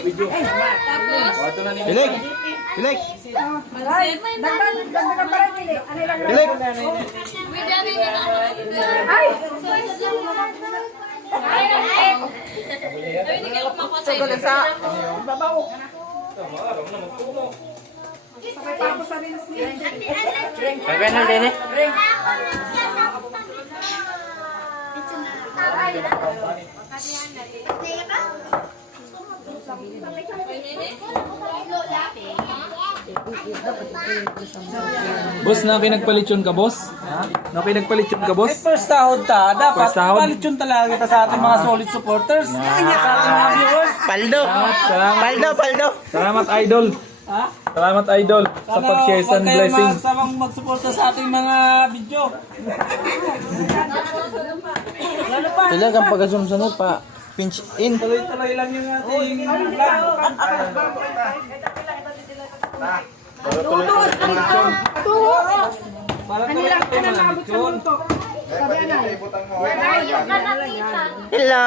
Video. Tapos, O, ito na ni Pilik! Pilik! Dagdag ka pa rin, Pili. Ano lang Pilik! video nila lang. Ay! Ay, hindi ka kumakuha sa iyo. Babaw. Aram na magtumo. Sakay pa ako sa reels niya. Kagaya na din eh. Boss, na pinagpalitsyon ka, boss? Ha? Na pinagpalitsyon ka, boss? First sahod ta, dapat First sahod? palit yun talaga kita sa ating mga solid supporters. Sa ating mga viewers. Paldo! Paldo! Paldo! Salamat, idol. Ha? Salamat, idol, sa pag-share and blessings. Samang magsuporta sa ating mga video. Pilik ang pagkasunod pa. Pinch in. Tuloy-tuloy lang yung ating vlog. Para tuloy ito mga lechon. Hello!